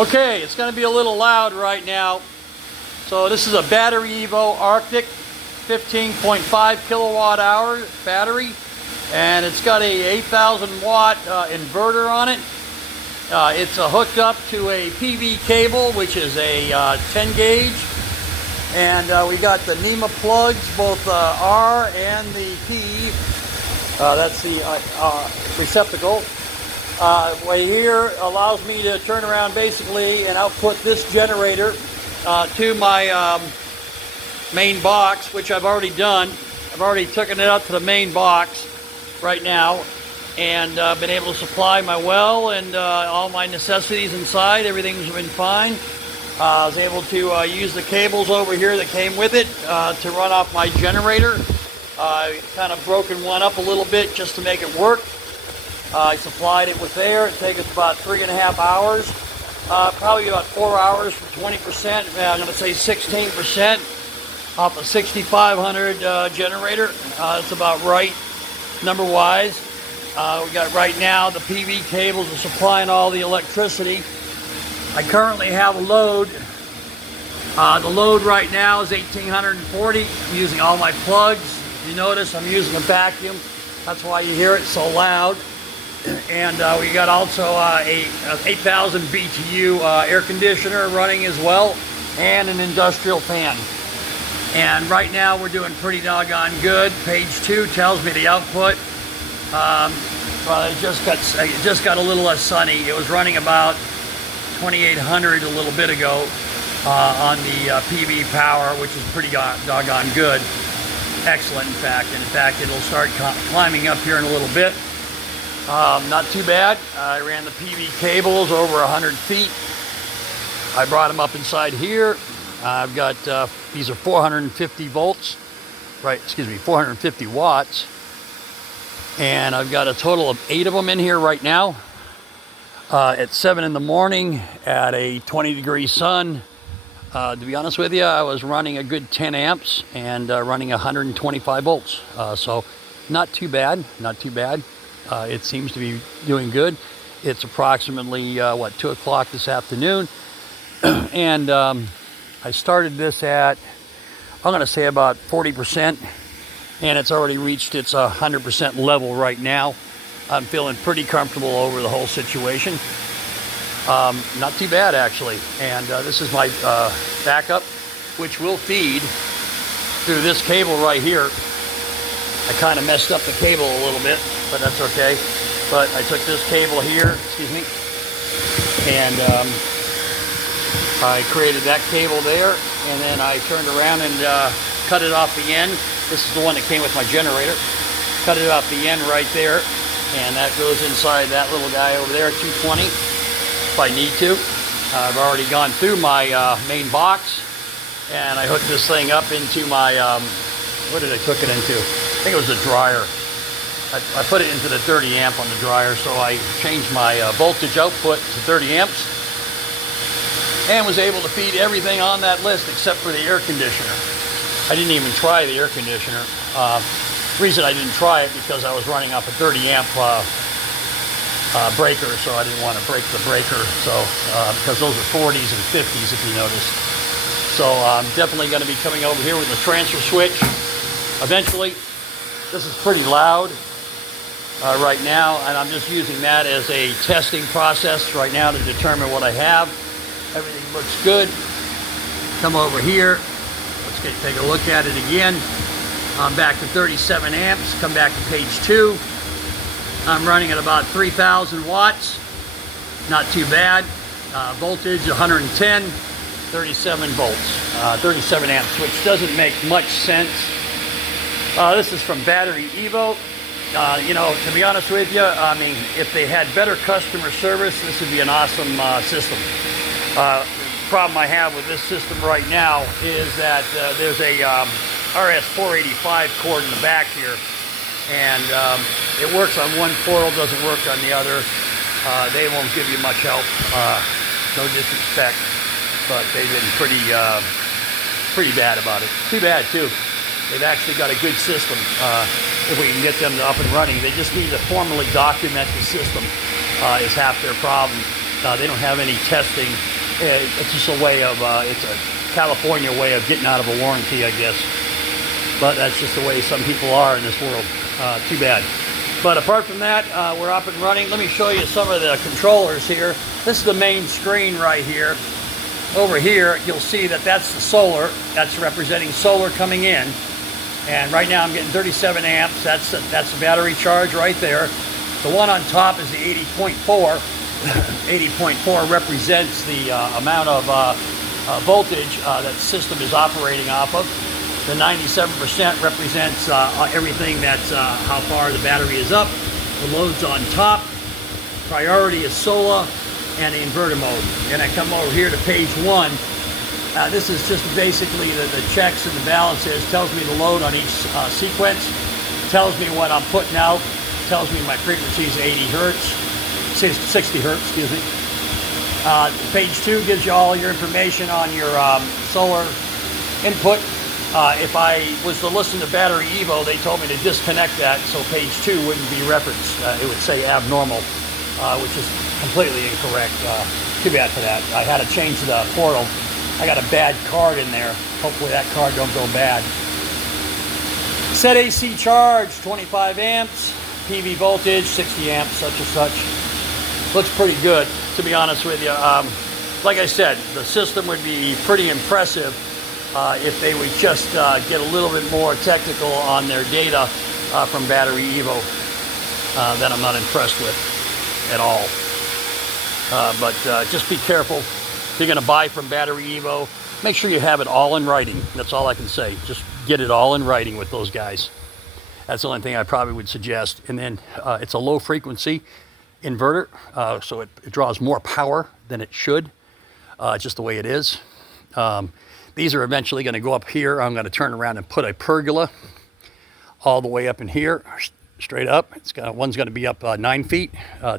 Okay, it's going to be a little loud right now. So this is a Battery Evo Arctic 15.5 kilowatt hour battery, and it's got a 8,000 watt inverter on it. It's hooked up to a PV cable, which is a 10 gauge, and we got the NEMA plugs, both R and the P. That's the receptacle. Right here allows me to turn around basically and output this generator to my main box, which I've already done. I've already taken it out to the main box right now, and been able to supply my well and all my necessities inside. Everything's been fine. I was able to use the cables over here that came with it to run off my generator. I kind of broken one up a little bit just to make it work. I supplied it with air. It takes us about 3.5 hours. Probably about 4 hours for 20%. I'm going to say 16% off a 6,500 generator. That's about right, number-wise. We got right now the PV cables are supplying all the electricity. I currently have a load. The load right now is 1,840. I'm using all my plugs. You notice I'm using a vacuum. That's why you hear it so loud. And we got also a 8,000 BTU air conditioner running as well, and an industrial fan. And right now we're doing pretty doggone good. Page 2 tells me the output. Well, it just got a little less sunny. It was running about 2,800 a little bit ago on the PV power, which is pretty doggone good. Excellent, in fact. In fact, it'll start climbing up here in a little bit. Not too bad. I ran the PV cables over 100 feet. I brought them up inside here. I've got, these are 450 volts, right, excuse me, 450 watts. And I've got a total of 8 of them in here right now. At 7 in the morning at a 20-degree sun. To be honest with you, I was running a good 10 amps and running 125 volts. So not too bad, not too bad. It seems to be doing good. It's approximately, 2 o'clock this afternoon. And I started this at, I'm going to say about 40%. And it's already reached its 100% level right now. I'm feeling pretty comfortable over the whole situation. Not too bad, actually. And this is my backup, which will feed through this cable right here. I kind of messed up the cable a little bit, but that's okay. But I took this cable here, excuse me, and I created that cable there, and then I turned around and cut it off the end. This is the one that came with my generator. Cut it off the end right there, and that goes inside that little guy over there at 220 if I need to. I've already gone through my main box, and I hooked this thing up into my, what did I hook it into? I think it was the dryer. I put it into the 30 amp on the dryer, so I changed my voltage output to 30 amps and was able to feed everything on that list except for the air conditioner. I didn't even try the air conditioner. The reason I didn't try it because I was running off a 30 amp breaker, so I didn't want to break the breaker. So because those are 40s and 50s, if you notice. So I'm definitely going to be coming over here with the transfer switch eventually. This is pretty loud right now, and I'm just using that as a testing process right now to determine what I have. Everything looks good. Come over here. Let's take a look at it again. I'm back to 37 amps. Come back to page 2. I'm running at about 3,000 watts. Not too bad. Voltage 110, 37 volts, 37 amps, which doesn't make much sense. This is from Battery Evo. You know, to be honest with you, I mean, if they had better customer service, this would be an awesome system. The problem I have with this system right now is that there's a RS-485 cord in the back here, and it works on one portal, doesn't work on the other. They won't give you much help, no disrespect, but they've been pretty bad about it. Too bad, too. They've actually got a good system. If we can get them up and running, they just need to formally document the system is half their problem. They don't have any testing. It's just a way of, it's a California way of getting out of a warranty, I guess. But that's just the way some people are in this world. Too bad. But apart from that, we're up and running. Let me show you some of the controllers here. This is the main screen right here. Over here, you'll see that that's the solar. That's representing solar coming in. And right now I'm getting 37 amps. That's the battery charge right there. The one on top is the 80.4. 80.4 represents the amount of voltage that system is operating off of. The 97% represents everything that's how far the battery is up. The load's on top. Priority is solar and the inverter mode. And I come over here to page 1. This is just basically the checks and the balances. Tells me the load on each sequence. Tells me what I'm putting out. Tells me my frequency is 80 hertz. 60 hertz, excuse me. Page 2 gives you all your information on your solar input. If I was to listen to Battery Evo, they told me to disconnect that, so page 2 wouldn't be referenced. It would say abnormal, which is completely incorrect. Too bad for that. I had to change the portal. I got a bad card in there. Hopefully that card don't go bad. Set AC charge, 25 amps. PV voltage, 60 amps, such and such. Looks pretty good, to be honest with you. Like I said, the system would be pretty impressive if they would just get a little bit more technical on their data from Battery Evo that I'm not impressed with at all. But just be careful. If you're going to buy from Battery Evo, make sure you have it all in writing. That's all I can say. Just get it all in writing with those guys. That's the only thing I probably would suggest. And then it's a low frequency inverter, so it draws more power than it should, just the way it is. These are eventually going to go up here. I'm going to turn around and put a pergola all the way up in here, straight up. One's going to be up 9 feet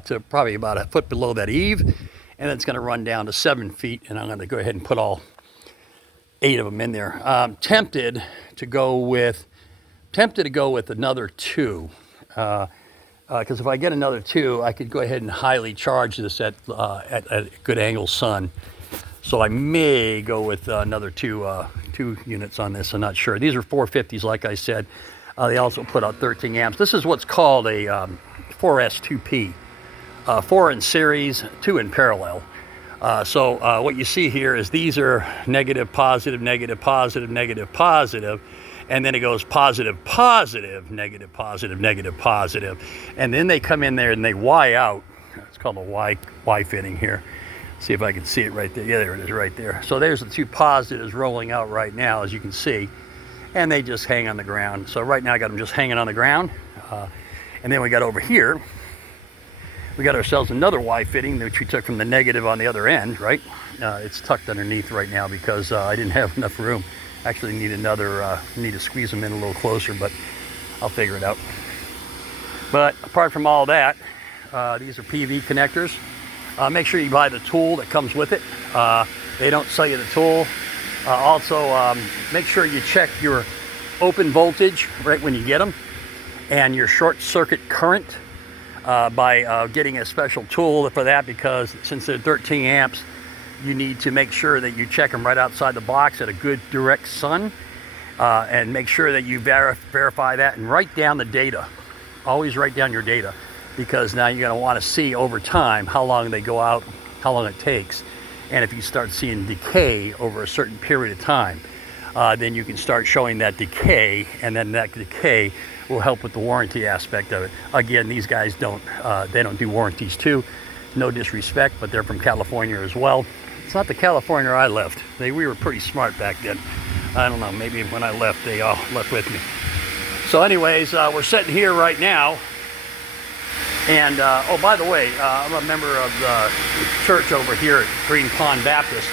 to probably about a foot below that eave, and then it's going to run down to 7 feet, and I'm going to go ahead and put all 8 of them in there. I'm tempted to go with another 2. Because if I get another 2, I could go ahead and highly charge this at good angle sun. So I may go with another 2 units on this. I'm not sure. These are 450s, like I said. They also put out 13 amps. This is what's called a 4S2P. 4 in series, 2 in parallel. So what you see here is these are negative, positive, negative, positive, negative, positive. And then it goes positive, positive, negative, positive, negative, positive. And then they come in there and they Y out. It's called a Y fitting here. See if I can see it right there. Yeah, there it is right there. So there's the 2 positives rolling out right now, as you can see. And they just hang on the ground. So right now I got them just hanging on the ground. And then we got over here, we got ourselves another Y fitting, which we took from the negative on the other end, right? It's tucked underneath right now because I didn't have enough room. Actually need need to squeeze them in a little closer, but I'll figure it out. But apart from all that, these are PV connectors. Make sure you buy the tool that comes with it. They don't sell you the tool. Also, make sure you check your open voltage right when you get them and your short circuit current by getting a special tool for that, because since they're 13 amps, you need to make sure that you check them right outside the box at a good direct sun, and make sure that you verify that and write down the data. Always write down your data, because now you're going to want to see over time how long they go out, how long it takes. And if you start seeing decay over a certain period of time, then you can start showing that decay, and then that decay will help with the warranty aspect of it. Again, these guys don't do warranties too. No disrespect, but they're from California as well. It's not the California I left. We were pretty smart back then. I don't know, maybe when I left, they all left with me. So anyways, we're sitting here right now. And, oh, by the way, I'm a member of the church over here at Green Pond Baptist.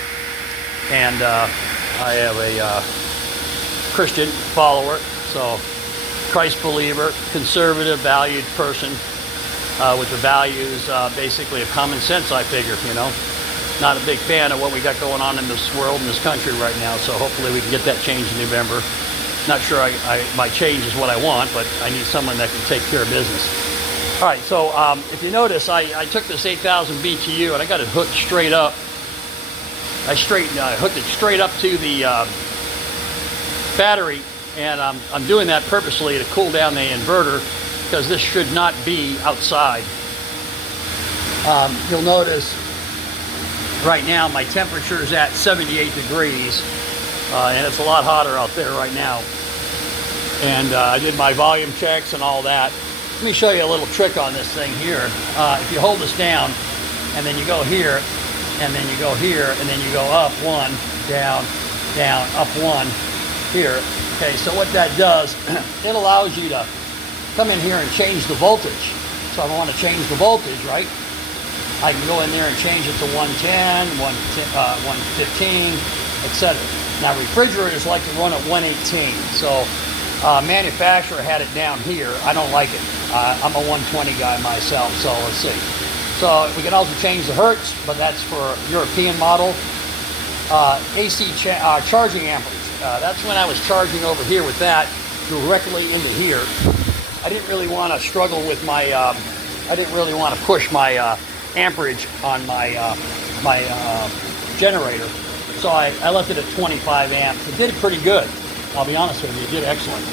And I have a Christian follower, so Christ believer, conservative, valued person with the values basically of common sense, I figure, you know. Not a big fan of what we got going on in this world, in this country right now, so hopefully we can get that change in November. Not sure my change is what I want, but I need someone that can take care of business. All right, so if you notice, I took this 8,000 BTU and I got it hooked straight up. I hooked it straight up to the battery, and I'm doing that purposely to cool down the inverter because this should not be outside. You'll notice right now my temperature is at 78 degrees, and it's a lot hotter out there right now. And I did my volume checks and all that. Let me show you a little trick on this thing here. If you hold this down, and then you go here, and then you go here, and then you go up one, down, down, up one, here. Okay, so what that does, it allows you to come in here and change the voltage. So if I want to change the voltage, right? I can go in there and change it to 110, 115, etc. Now refrigerators like to run at 118, so manufacturer had it down here. I don't like it. I'm a 120 guy myself, so let's see. So we can also change the hertz, but that's for European model. AC charging amperage. That's when I was charging over here with that directly into here. I didn't really want to struggle with my, I didn't really want to push my amperage on my generator. So I left it at 25 amps. It did pretty good. I'll be honest with you, it did excellent.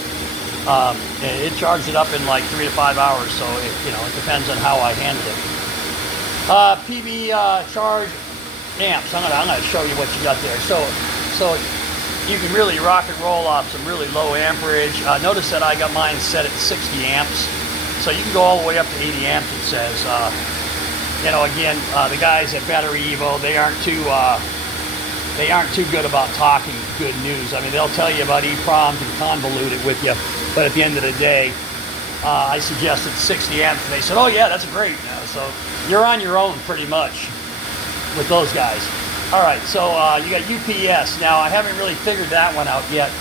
It charged it up in like 3 to 5 hours, so it depends on how I handle it. PV charge amps. I'm gonna show you what you got there. So you can really rock and roll off some really low amperage. Notice that I got mine set at 60 amps, so you can go all the way up to 80 amps. It says, again, the guys at Battery Evo, they aren't too good about talking good news. I mean, they'll tell you about EEPROMs and convolute it with you, but at the end of the day, I suggested 60 amps, and they said, oh yeah, that's great. So you're on your own pretty much with those guys. All right, so you got UPS. Now, I haven't really figured that one out yet.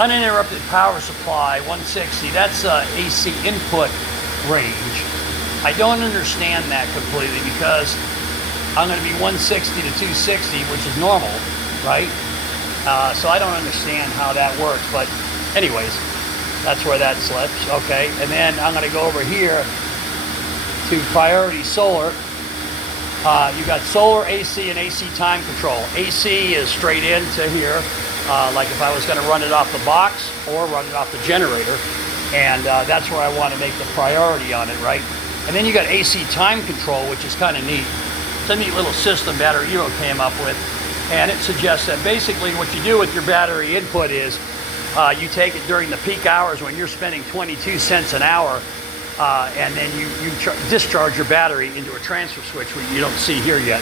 Uninterrupted power supply, 160, that's AC input range. I don't understand that completely because I'm going to be 160 to 260, which is normal, right? So I don't understand how that works, but anyways, that's where that slips, okay? And then I'm going to go over here to priority solar. You got solar, AC, and AC time control. AC is straight into here, like if I was going to run it off the box or run it off the generator, and that's where I want to make the priority on it, right? And then you got AC time control, which is kind of neat. It's a neat little system Battery Evo came up with, and it suggests that basically what you do with your battery input is you take it during the peak hours when you're spending 22 cents an hour, and then you discharge your battery into a transfer switch, which you don't see here yet.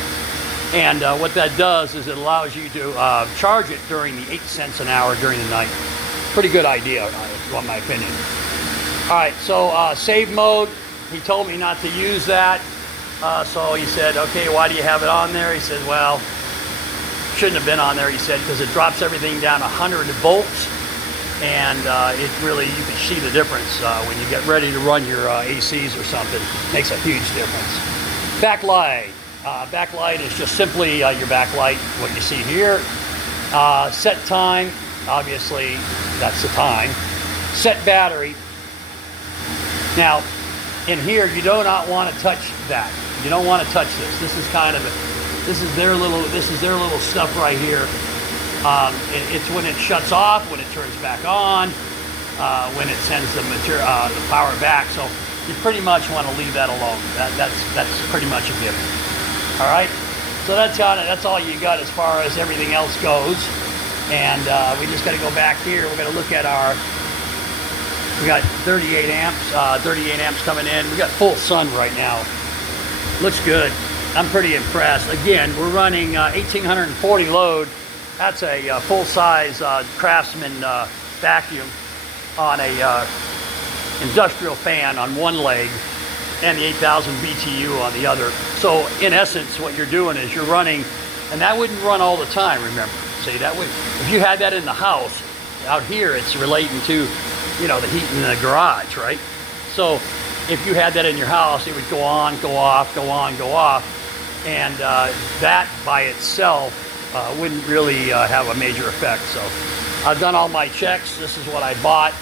And what that does is it allows you to charge it during the 8 cents an hour during the night. Pretty good idea, if you want my opinion. All right, so save mode, he told me not to use that. So he said, okay, why do you have it on there? He said, well, shouldn't have been on there, he said, because it drops everything down 100 volts. And it really, you can see the difference when you get ready to run your ACs or something. Makes a huge difference. Backlight. Backlight is just simply your backlight, what you see here. Set time, obviously that's the time. Set battery. Now, in here, you do not want to touch that. You don't want to touch this. This is kind of, this is their little stuff right here. It's when it shuts off, when it turns back on, when it sends the power back. So you pretty much want to leave that alone. That's pretty much a given. All right. So that's all you got as far as everything else goes. And we just got to go back here. We're going to look at we got 38 amps coming in. We got full sun right now. Looks good. I'm pretty impressed. Again, we're running 1840 load. That's a full-size Craftsman vacuum on a industrial fan on one leg and the 8,000 BTU on the other. So in essence, what you're doing is you're running, and that wouldn't run all the time, remember. See, that would, if you had that in the house, out here it's relating to, the heat in the garage, right? So if you had that in your house, it would go on, go off, go on, go off. And that by itself wouldn't really have a major effect. So I've done all my checks. This is what I bought.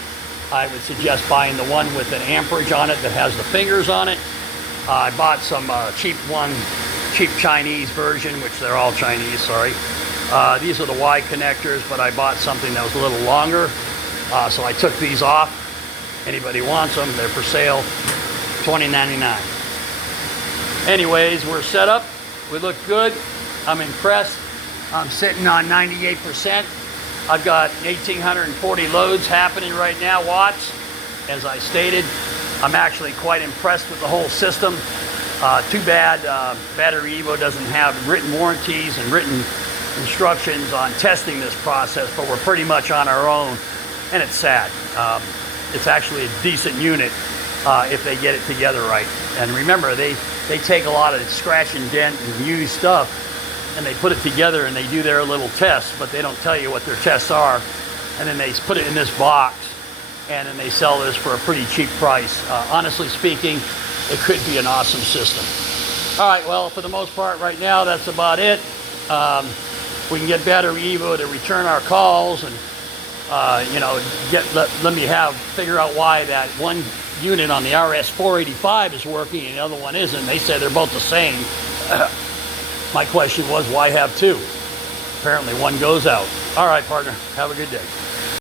I would suggest buying the one with an amperage on it that has the fingers on it. I bought some cheap Chinese version, which they're all Chinese, sorry. These are the Y connectors, but I bought something that was a little longer. So I took these off. Anybody wants them, they're for sale, $20.99. Anyways, we're set up. We look good. I'm impressed. I'm sitting on 98%. I've got 1,840 loads happening right now, watts. As I stated, I'm actually quite impressed with the whole system. Too bad Battery Evo doesn't have written warranties and written instructions on testing this process, but we're pretty much on our own, and it's sad. It's actually a decent unit if they get it together right. And remember, they take a lot of scratch and dent and used stuff, and they put it together and they do their little tests, but they don't tell you what their tests are. And then they put it in this box, and then they sell this for a pretty cheap price. Honestly speaking, it could be an awesome system. All right, well, for the most part right now, that's about it. We can get Battery Evo to return our calls and you know, let me figure out why that one unit on the RS485 is working and the other one isn't. They say they're both the same. My question was, why have two? Apparently one goes out. All right, partner, have a good day.